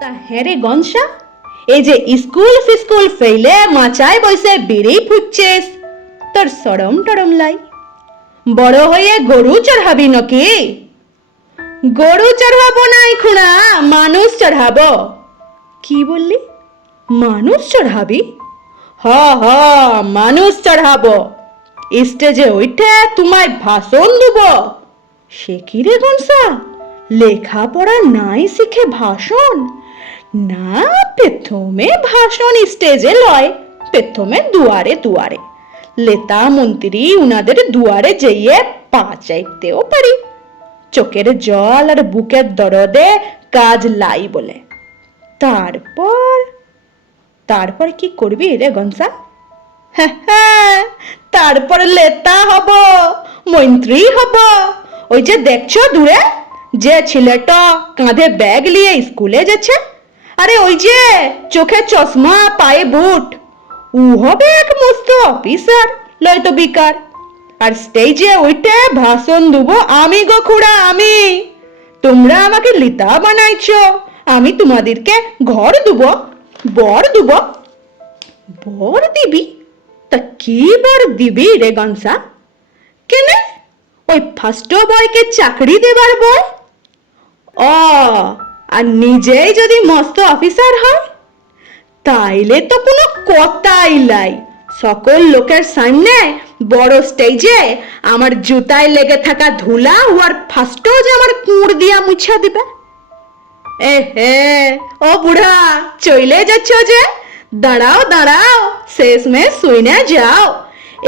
হ্যাঁ রে গনসা? এই যে স্কুল ফিস্কুল ফেলে মাচায় বসে বিড়ি ফুটছিস, তোর সরম টরম লাই। বড় হয়ে গরু চড়াবি নাকি? গরু চড়াবো নাই খুনা, মানুষ চড়াবো। কি বললি? মানুষ চড়াবি? হ হ, মানুষ চড়াবো। স্টেজে উঠে তোমায় ভাষণ দেব। সে কি রে গনসা? লেখাপড়া নাই শিখে ভাষণ? না প্রথমে ভাষণ স্টেজে লয় প্রথমে দুয়ারে দুয়ারে। লেতা মন্ত্রী উনাদের দুয়ারে যেয়ে পা চাইতেও পারি। চোখের জল আর বুকের দরদে কাজ লাই বলে। তারপর? তারপর কি করবি রে গনসা? হ্যাঁ, তারপর লেতা হব মন্ত্রী হব। ওই যে দেখছ দূরে? যে ছেলেটা কাঁধে ব্যাগ নিয়ে স্কুলে যাচ্ছে আরে ওই যে চোখে চশমা, পায়ে বুট। উ হবে এক মস্ত অফিসার লয়তো বিকার। আর স্টেজে ওইটে ভাষণ দেবো, আমি গো খুড়া, আমি। তোমরা আমাকে লিতা বানাইছো। আমি তোমাদেরকে ঘর দেবো, বর দেবো। বর দিবি? তা কি বর দিবি রে গনসা? কেনে? ওই ফার্স্ট বয়কে চাকরি দেবার বয় ও আর নিজেই যদি মস্ত অফিসার হয় তাইলে তো কোনো কথাই লাই। সকল লোকের সামনে, বড় স্টেজে আমার জুতায় লেগে থাকা ধুলা আর ফার্স্টও যে আমার কুঁড় দিয়া মুছা দিবে। এ হে, ও বুড়া চলে যাচ্ছ যে? দাঁড়াও দাঁড়াও শেষ মে শুইনে যাও।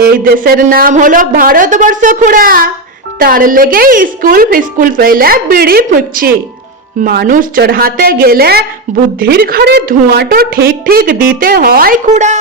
এই দেশের নাম হলো ভারতবর্ষ খুড়া। তার লেগে স্কুল ফিস্কুল ফেলে বিড়ি ফুটছি মানুষ চড়াতে গেলে বুদ্ধির ঘরে ধোঁয়াটো ঠিক ঠিক দিতে হয় খুড়া